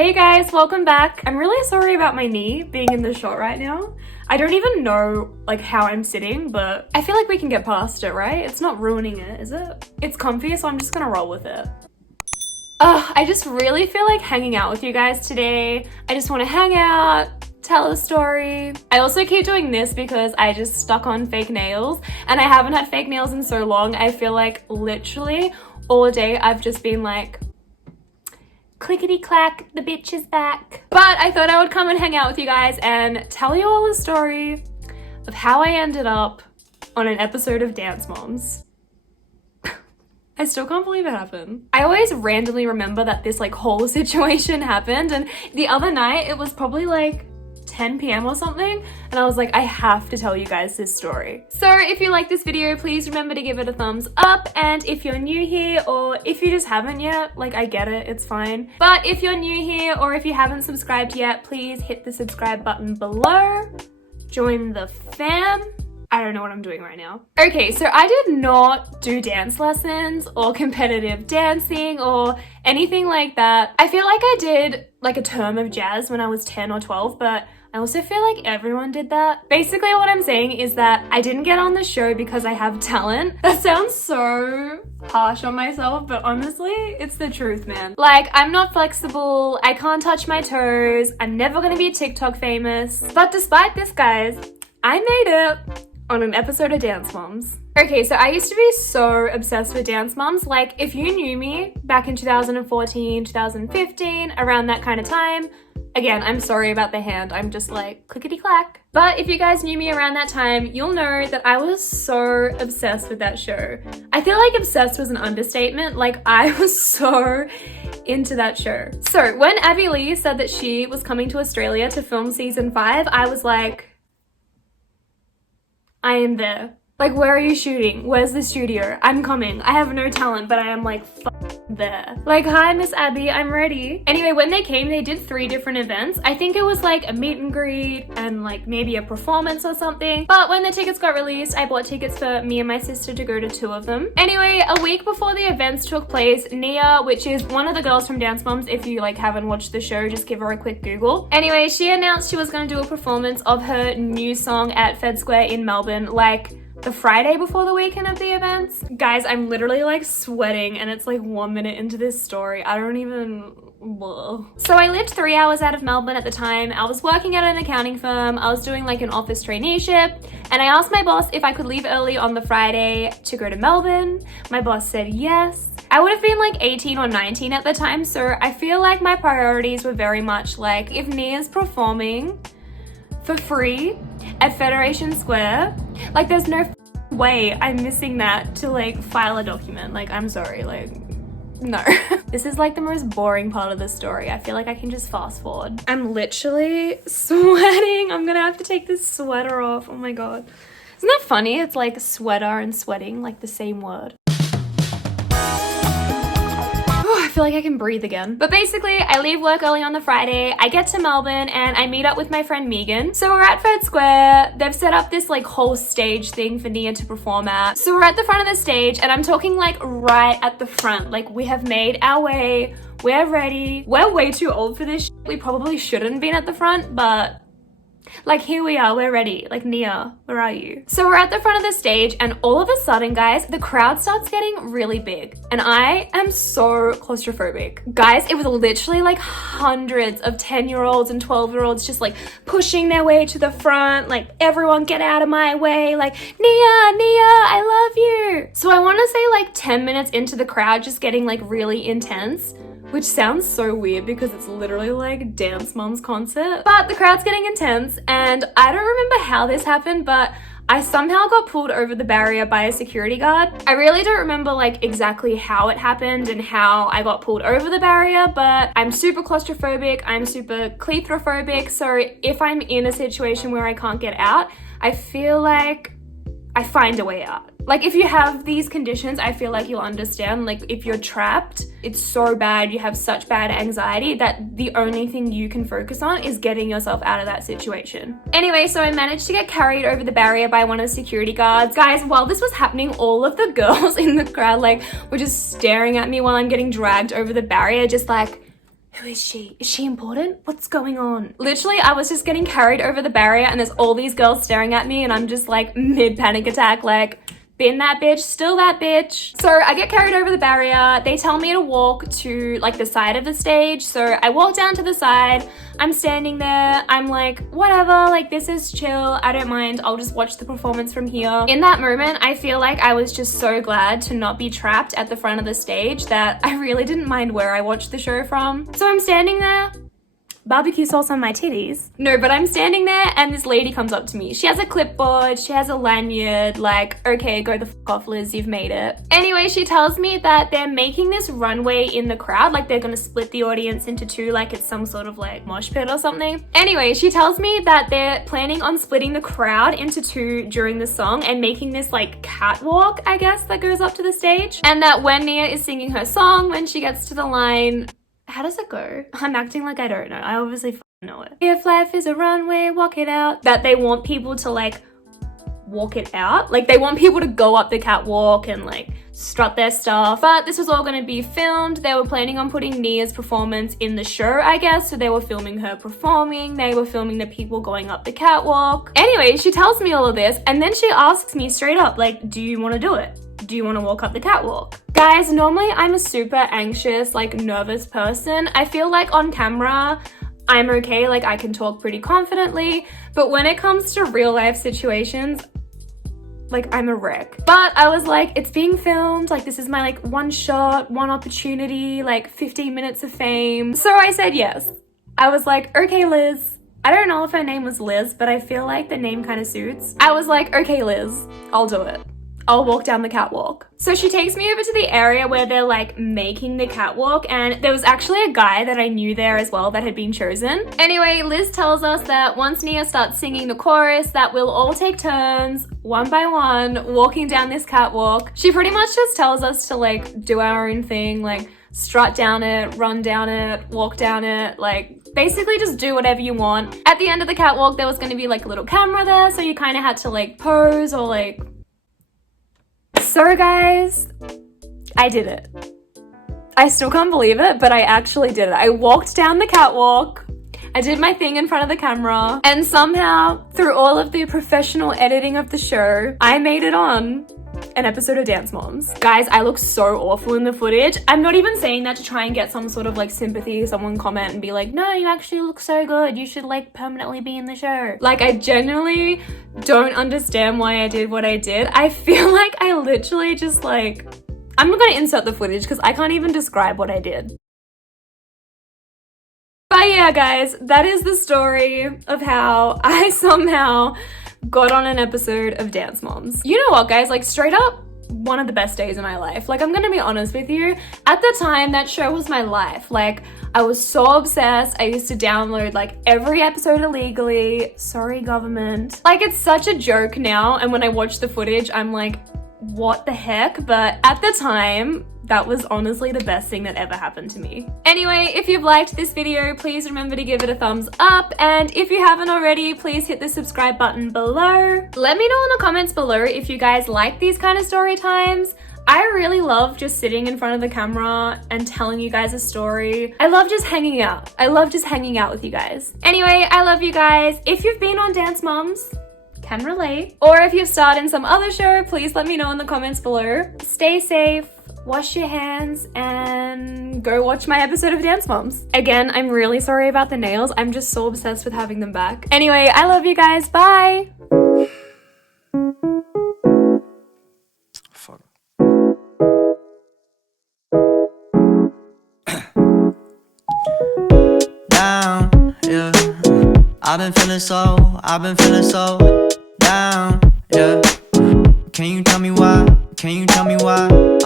Hey guys, welcome back. I'm really sorry about my knee being in the shot right now. I don't even know like how I'm sitting, but I feel like we can get past it, right? It's not ruining it, is it? It's comfy, so I'm just gonna roll with it. I just really feel like hanging out with you guys today. I just want to hang out, tell a story. I also keep doing this because I just stuck on fake nails and I haven't had fake nails in so long. I feel like literally all day I've just been like, clickety clack, the bitch is back. But I thought I would come and hang out with you guys and tell you all the story of how I ended up on an episode of Dance Moms. I still can't believe it happened. I always randomly remember that this like whole situation happened, and the other night it was probably like 10 p.m. or something, and I was like, I have to tell you guys this story. So if you like this video, please remember to give it a thumbs up, and if you're new here or if you just haven't yet, like I get it, it's fine. But if you're new here or if you haven't subscribed yet, please hit the subscribe button below. Join the fam. I don't know what I'm doing right now. Okay, so I did not do dance lessons or competitive dancing or anything like that. I feel like I did like a term of jazz when I was 10 or 12, but I also feel like everyone did that. Basically what I'm saying is that I didn't get on the show because I have talent. That sounds so harsh on myself, but honestly, it's the truth, man. Like, I'm not flexible, I can't touch my toes, I'm never gonna be TikTok famous. But despite this, guys, I made it on an episode of Dance Moms. Okay, so I used to be so obsessed with Dance Moms. Like, if you knew me back in 2014, 2015, around that kind of time, again, I'm sorry about the hand, I'm just like clickety clack. But if you guys knew me around that time, you'll know that I was so obsessed with that show. I feel like obsessed was an understatement. Like, I was so into that show. So when Abby Lee said that she was coming to Australia to film season 5, I was like, I am there. Like, where are you shooting? Where's the studio? I'm coming. I have no talent, but I am like there. Like, hi, Miss Abby, I'm ready. Anyway, when they came, they did 3 different events. I think it was like a meet and greet and like maybe a performance or something. But when the tickets got released, I bought tickets for me and my sister to go to 2 of them. Anyway, a week before the events took place, Nia, which is one of the girls from Dance Moms, if you like haven't watched the show, just give her a quick Google. Anyway, she announced she was gonna do a performance of her new song at Fed Square in Melbourne, like the Friday before the weekend of the events. Guys, I'm literally like sweating and it's like 1 minute into this story. I don't even... So I lived 3 hours out of Melbourne at the time. I was working at an accounting firm. I was doing like an office traineeship, and I asked my boss if I could leave early on the Friday to go to Melbourne. My boss said yes. I would have been like 18 or 19 at the time, so I feel like my priorities were very much like, if Nia's performing for free at Federation Square, like there's no way I'm missing that to like file a document. Like, I'm sorry, like, no. This is like the most boring part of the story. I feel like I can just fast forward. I'm literally sweating. I'm gonna have to take this sweater off. Oh my god. Isn't that funny? It's like sweater and sweating, like the same word. I feel like I can breathe again. But basically, I leave work early on the Friday, I get to Melbourne, and I meet up with my friend Megan. So we're at Fed Square. They've set up this like whole stage thing for Nia to perform at. So we're at the front of the stage, and I'm talking like right at the front. Like, we have made our way, we're ready. We're way too old for this shit. We probably shouldn't have been at the front, but like, here we are, we're ready. Like, Nia, where are you? So we're at the front of the stage, and all of a sudden, guys, the crowd starts getting really big. And I am so claustrophobic. Guys, it was literally like hundreds of 10-year-olds and 12-year-olds just like pushing their way to the front. Like, everyone get out of my way. Like, Nia, I love you. So I want to say like 10 minutes into the crowd just getting like really intense, which sounds so weird because it's literally like Dance Moms concert. But the crowd's getting intense, and I don't remember how this happened, but I somehow got pulled over the barrier by a security guard. I really don't remember like exactly how it happened and how I got pulled over the barrier, but I'm super claustrophobic, I'm super cletrophobic, so if I'm in a situation where I can't get out, I feel like I find a way out. Like, if you have these conditions, I feel like you'll understand. Like, if you're trapped, it's so bad, you have such bad anxiety that the only thing you can focus on is getting yourself out of that situation. Anyway, so I managed to get carried over the barrier by one of the security guards. Guys, while this was happening, all of the girls in the crowd, like, were just staring at me while I'm getting dragged over the barrier, just like, Who is she? Is she important? What's going on? Literally, I was just getting carried over the barrier and there's all these girls staring at me and I'm just like mid panic attack, like, been that bitch, still that bitch. So I get carried over the barrier. They tell me to walk to like the side of the stage. So I walk down to the side. I'm standing there. I'm like, whatever, like this is chill. I don't mind. I'll just watch the performance from here. In that moment, I feel like I was just so glad to not be trapped at the front of the stage that I really didn't mind where I watched the show from. So I'm standing there. Barbecue sauce on my titties. No, but I'm standing there and this lady comes up to me. She has a clipboard, she has a lanyard, like, okay, go the f off, Liz, you've made it. Anyway, she tells me that they're making this runway in the crowd, like they're gonna split the audience into two, like it's some sort of like mosh pit or something. Anyway, she tells me that they're planning on splitting the crowd into two during the song and making this like catwalk, I guess, that goes up to the stage. And that when Nia is singing her song, when she gets to the line, how does it go? I'm acting like I don't know. I obviously know it. If life is a runway, walk it out. That they want people to like walk it out. Like they want people to go up the catwalk and like strut their stuff. But this was all gonna be filmed. They were planning on putting Nia's performance in the show, I guess. So they were filming her performing. They were filming the people going up the catwalk. Anyway, she tells me all of this and then she asks me straight up, like, do you wanna do it? Do you wanna walk up the catwalk? Guys, normally I'm a super anxious, like nervous person. I feel like on camera, I'm okay, like I can talk pretty confidently, but when it comes to real life situations, like I'm a wreck. But I was like, it's being filmed, like this is my like one shot, one opportunity, like 15 minutes of fame. So I said yes. I was like, okay, Liz. I don't know if her name was Liz, but I feel like the name kind of suits. I was like, okay, Liz, I'll do it. I'll walk down the catwalk. So she takes me over to the area where they're like making the catwalk and there was actually a guy that I knew there as well that had been chosen. Anyway, Liz tells us that once Nia starts singing the chorus that we'll all take turns, one by one, walking down this catwalk. She pretty much just tells us to like do our own thing, like strut down it, run down it, walk down it, like basically just do whatever you want. At the end of the catwalk, there was gonna be like a little camera there, so you kind of had to like pose or like. So guys, I did it. I still can't believe it, but I actually did it. I walked down the catwalk, I did my thing in front of the camera, and somehow, through all of the professional editing of the show, I made it on an episode of Dance Moms. Guys, I look so awful in the footage. I'm not even saying that to try and get some sort of like sympathy, someone comment and be like, no, you actually look so good. You should like permanently be in the show. Like I genuinely don't understand why I did what I did. I feel like I literally just like, I'm not gonna insert the footage because I can't even describe what I did. But yeah, guys, that is the story of how I somehow got on an episode of Dance Moms. You know what, guys? Like, straight up, one of the best days of my life. Like, I'm gonna be honest with you. At the time, that show was my life. Like, I was so obsessed. I used to download, like, every episode illegally. Sorry, government. Like, it's such a joke now, and when I watch the footage, I'm like, what the heck? But at the time, that was honestly the best thing that ever happened to me. Anyway, if you've liked this video, please remember to give it a thumbs up. And if you haven't already, please hit the subscribe button below. Let me know in the comments below if you guys like these kind of story times. I really love just sitting in front of the camera and telling you guys a story. I love just hanging out. I love just hanging out with you guys. Anyway, I love you guys. If you've been on Dance Moms, can relate. Or if you've starred in some other show, please let me know in the comments below. Stay safe. Wash your hands and go watch my episode of Dance Moms. Again, I'm really sorry about the nails. I'm just so obsessed with having them back. Anyway, I love you guys. Bye. Fuck. Down, yeah. I've been feeling so down, yeah. Can you tell me why? Can you tell me why?